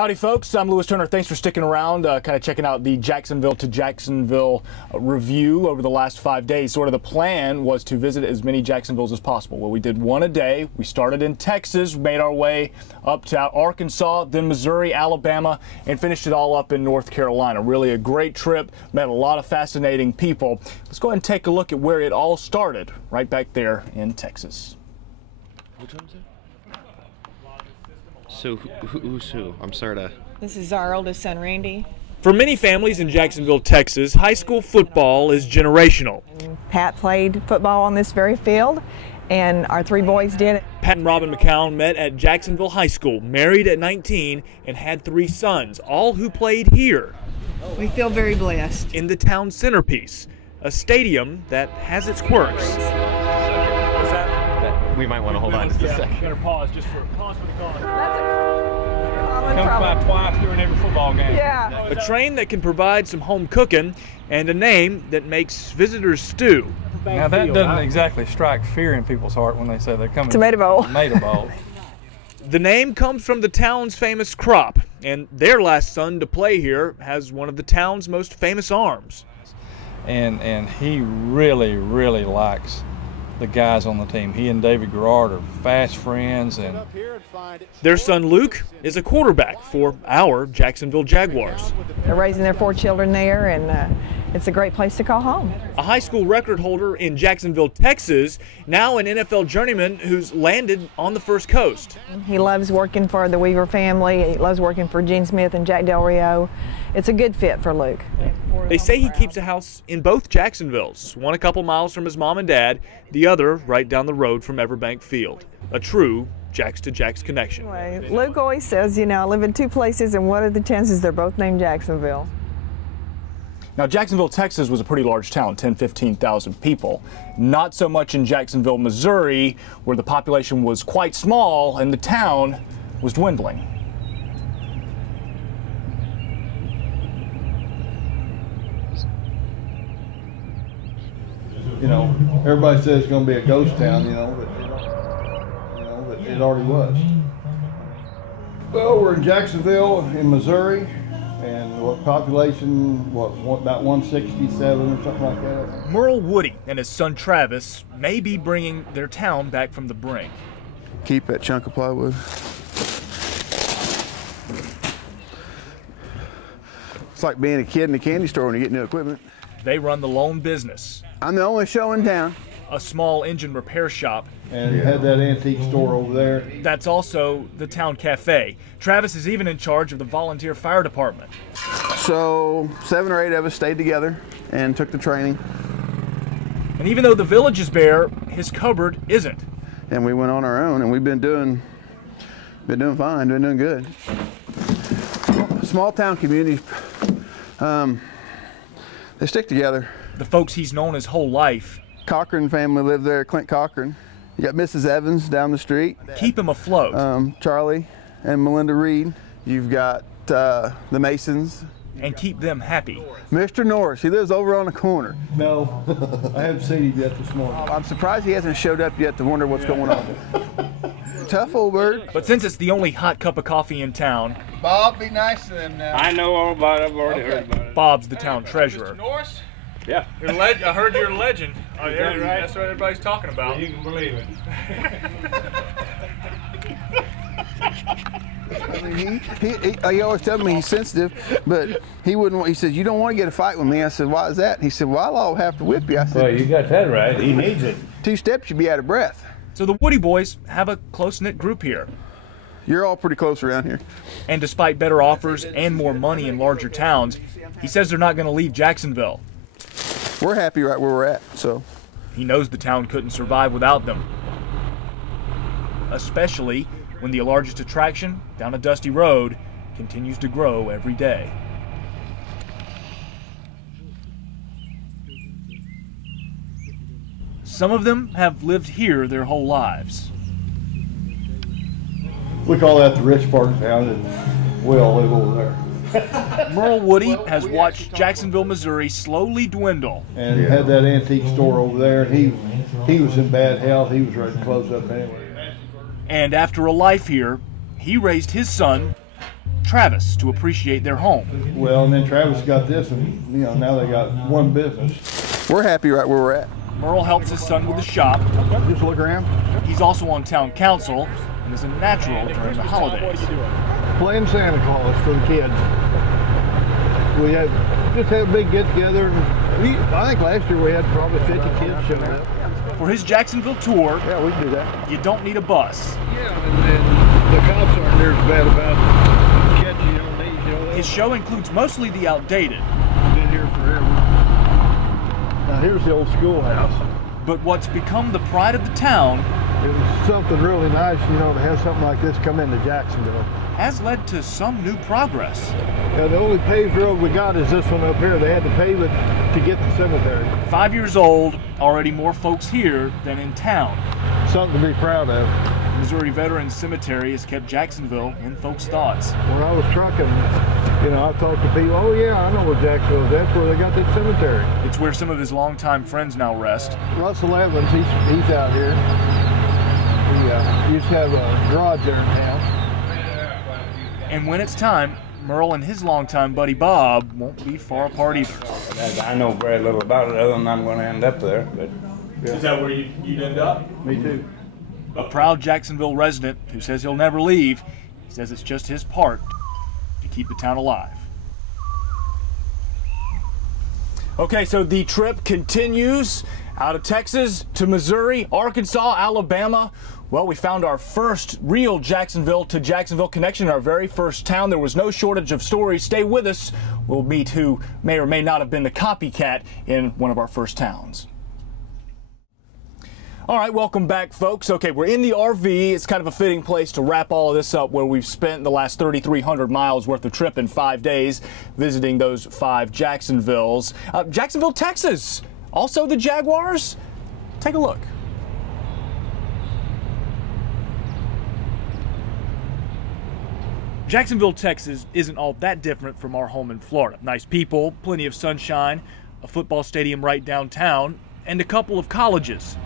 Howdy folks, I'm Lewis Turner. Thanks for sticking around, kind of checking out the Jacksonville to Jacksonville review over the last 5 days. Sort of the plan was to visit as many Jacksonvilles as possible. Well, we did one a day. We started in Texas, made our way up to Arkansas, then Missouri, Alabama, and finished it all up in North Carolina. Really a great trip, met a lot of fascinating people. Let's go ahead and take a look at where it all started, right back there in Texas. What time is it? So who's who? I'm sorry to... This is our oldest son, Randy. For many families in Jacksonville, Texas, high school football is generational. Pat played football on this very field, and our three boys did it. Pat and Robin McCown met at Jacksonville High School, married at 19, and had 3 sons, all who played here. We feel very blessed. In the town centerpiece, a stadium that has its quirks. What's that? We might want to hold on just a second. Better pause for the call. That's a common Comes problem. by twice during every football game. Yeah. A train that can provide some home cooking, and a name that makes visitors stew. Now that doesn't exactly strike fear in people's heart when they say they're coming Tomato bowl. to Tomato Bowl. The name comes from the town's famous crop, and their last son to play here has one of the town's most famous arms. And he really likes the guys on the team. He and David Garrard are fast friends. And Their son Luke is a quarterback for our Jacksonville Jaguars. They're raising their 4 children there, and it's a great place to call home. A high school record holder in Jacksonville, Texas, now an NFL journeyman who's landed on the First Coast. He loves working for the Weaver family. He loves working for Gene Smith and Jack Del Rio. It's a good fit for Luke. They say he keeps a house in both Jacksonvilles, one a couple miles from his mom and dad, the other right down the road from Everbank Field. A true Jacks to Jacks connection. Anyway, Luke always says, you know, I live in 2 places, and what are the chances they're both named Jacksonville? Now, Jacksonville, Texas was a pretty large town, 15,000 people. Not so much in Jacksonville, Missouri, where the population was quite small and the town was dwindling. You know, everybody says it's going to be a ghost town, but it already was. Well, we're in Jacksonville in Missouri, and what population, about 167 or something like that. Merle Woody and his son Travis may be bringing their town back from the brink. Keep that chunk of plywood. It's like being a kid in a candy store when you get new equipment. They run the lone business, I'm the only show in town. a small engine repair shop. And you had that antique store over there. That's also the town cafe. Travis is even in charge of the volunteer fire department. So 7 or 8 of us stayed together and took the training. And even though the village is bare, his cupboard isn't. And we went on our own, and we've been doing fine, been doing good. Small town communities, they stick together. The folks he's known his whole life Cochran family lived there, Clint Cochran. You got Mrs. Evans down the street. keep him afloat Charlie and Melinda Reed. You've got the Masons. and keep them happy. Mr. Norris, he lives over on the corner. No, I haven't seen him yet this morning. I'm surprised he hasn't showed up yet to wonder what's going on. Tough old bird. But since it's the only hot cup of coffee in town, Bob, be nice to them now. I know all about it. I've already heard about it. Bob's the town treasurer. Norris? Yeah. I heard you're a legend. that right? That's what everybody's talking about. You can believe it. I mean, he always tells me he's sensitive, but he wouldn't. He said, "You don't want to get a fight with me." I said, "Why is that?" He said, "Well, I'll have to whip you." I said, Well, you got that right. He needs it. 2 steps, you'd be out of breath. So the Woody boys have a close-knit group here. You're all pretty close around here. And despite better offers and more money in larger towns, he says they're not going to leave Jacksonville. We're happy right where we're at. So He knows the town couldn't survive without them. Especially when the largest attraction down a dusty road continues to grow every day. Some of them have lived here their whole lives. We call that the rich part of town, and we all live over there. Merle Woody has watched Jacksonville, Missouri slowly dwindle. And he had that antique store over there. He was in bad health. He was ready to close up anyway. And after a life here, he raised his son Travis to appreciate their home. Well, and then Travis got this, and now they got one business. We're happy right where we're at. Merle helps his son with the shop. Just look around. He's also on town council and is a natural during the holidays. Playing Santa Claus for the kids. We just had a big get together, and I think last year we had probably 50 kids showing up. For his Jacksonville tour, Yeah, we can do that. you don't need a bus. Yeah, and the cops aren't near as bad about catching you on these. His show includes mostly the outdated. Been here forever. Now here's the old schoolhouse. But what's become the pride of the town It was something really nice, to have something like this come into Jacksonville. has led to some new progress. The only paved road we got is this one up here. They had to pave it to get the cemetery. 5 years old, already more folks here than in town. Something to be proud of. Missouri Veterans Cemetery has kept Jacksonville in folks' thoughts. When I was trucking, I talked to people, oh yeah, I know where Jacksonville is. That's where they got that cemetery. It's where some of his longtime friends now rest. Russell Evans, he's out here. He used to have a garage there in town. And when it's time, Merle and his longtime buddy Bob won't be far apart either. I know very little about it other than I'm going to end up there. But Is that where you'd end up? Me too. A proud Jacksonville resident who says he'll never leave. He says it's just his part to keep the town alive. Okay, so the trip continues out of Texas to Missouri, Arkansas, Alabama. Well, we found our first real Jacksonville to Jacksonville connection, our very first town. There was no shortage of stories. Stay with us. We'll meet who may or may not have been the copycat in one of our first towns. All right, welcome back, folks. Okay, we're in the RV. It's kind of a fitting place to wrap all of this up where we've spent the last 3,300 miles worth of trip in 5 days visiting those 5 Jacksonvilles. Jacksonville, Texas, also the Jaguars. Take a look. Jacksonville, Texas isn't all that different from our home in Florida. Nice people, plenty of sunshine, a football stadium right downtown, and a couple of colleges.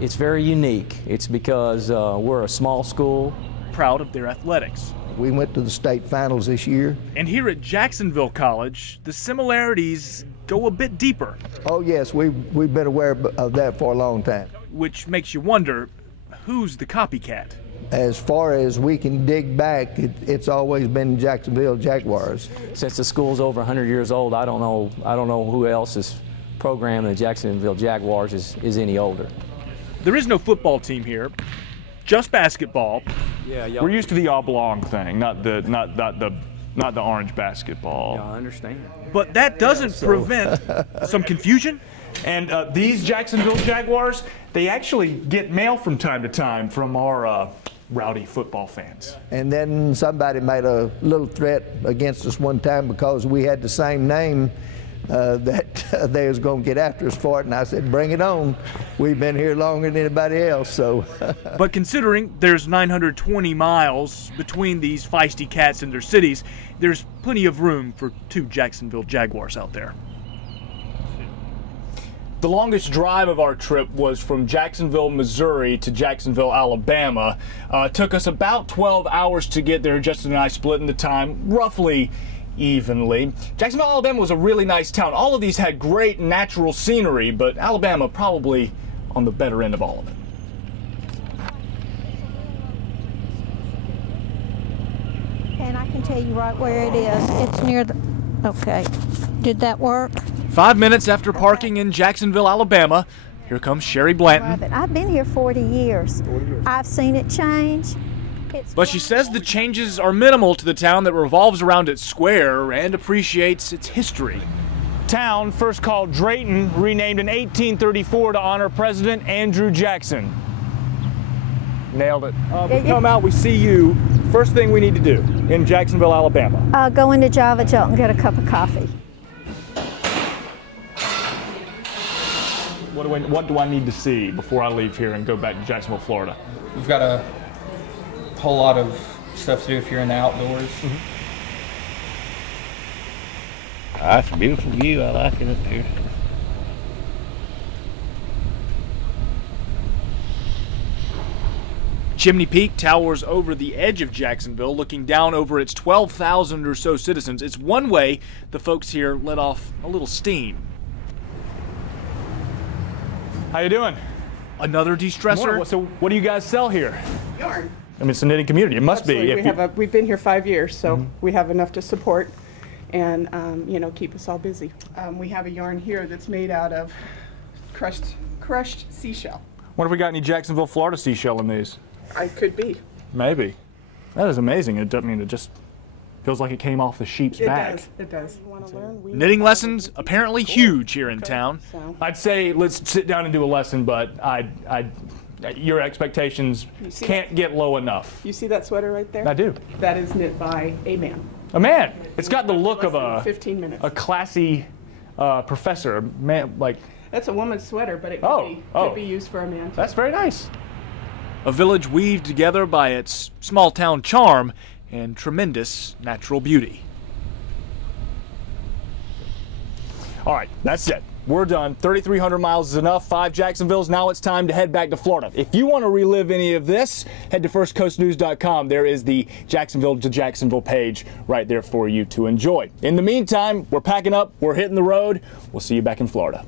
It's very unique. It's because we're a small school. Proud of their athletics. We went to the state finals this year. And here at Jacksonville College, the similarities go a bit deeper. Oh yes, we've been aware of that for a long time. Which makes you wonder, who's the copycat? As far as we can dig back, it's always been Jacksonville Jaguars. Since the school's over 100 years old, I don't know who else's program in the Jacksonville Jaguars is any older. There is no football team here, just basketball. Yeah, we're used to the oblong thing, not the orange basketball. Yeah, I understand. But that doesn't prevent some confusion. And these Jacksonville Jaguars, they actually get mail from time to time from our rowdy football fans. And then somebody made a little threat against us one time because we had the same name that they was going to get after us for it, and I said, bring it on. We've been here longer than anybody else, so. But considering there's 920 miles between these feisty cats and their cities, there's plenty of room for 2 Jacksonville Jaguars out there. The longest drive of our trip was from Jacksonville, Missouri to Jacksonville, Alabama. It took us about 12 hours to get there. Justin and I splitting the time roughly evenly. Jacksonville, Alabama was a really nice town. All of these had great natural scenery, but Alabama probably on the better end of all of it. And I can tell you right where it is. It's near the, okay. Did that work? 5 minutes after parking in Jacksonville, Alabama, here comes Sherry Blanton. I've been here 40 years. I've seen it change. But she says the changes are minimal to the town that revolves around its square and appreciates its history. Town first called Drayton, renamed in 1834 to honor President Andrew Jackson. Nailed it. We come out, we see you. First thing we need to do in Jacksonville, Alabama. Go into Java Jolt and get a cup of coffee. What do I need to see before I leave here and go back to Jacksonville, Florida? We've got a whole lot of stuff to do if you're in the outdoors. That's a beautiful view. I like it up here. Chimney Peak towers over the edge of Jacksonville, looking down over its 12,000 or so citizens. It's one way the folks here let off a little steam. How you doing? Another de-stressor? So what do you guys sell here? Yarn. I mean, it's a knitting community. It must Absolutely. be. We've been here 5 years, so we have enough to support and keep us all busy. We have a yarn here that's made out of crushed seashell. Wonder if we got any Jacksonville, Florida seashell in these? I could be. Maybe. That is amazing. It just feels like it came off the sheep's back. It does. You want to learn? Knitting lessons apparently huge here in town. So. I'd say let's sit down and do a lesson, but your expectations can't get low enough. You see that sweater right there? I do. That is knit by a man. A man. It's got the look of a 15 minutes. A classy professor. A man, like. That's a woman's sweater, but it could be used for a man too. That's very nice. A village weaved together by its small town charm and tremendous natural beauty. All right, that's it. We're done. 3,300 miles is enough. 5 Jacksonvilles. Now it's time to head back to Florida. If you want to relive any of this, head to firstcoastnews.com. There is the Jacksonville to Jacksonville page right there for you to enjoy. In the meantime, we're packing up. We're hitting the road. We'll see you back in Florida.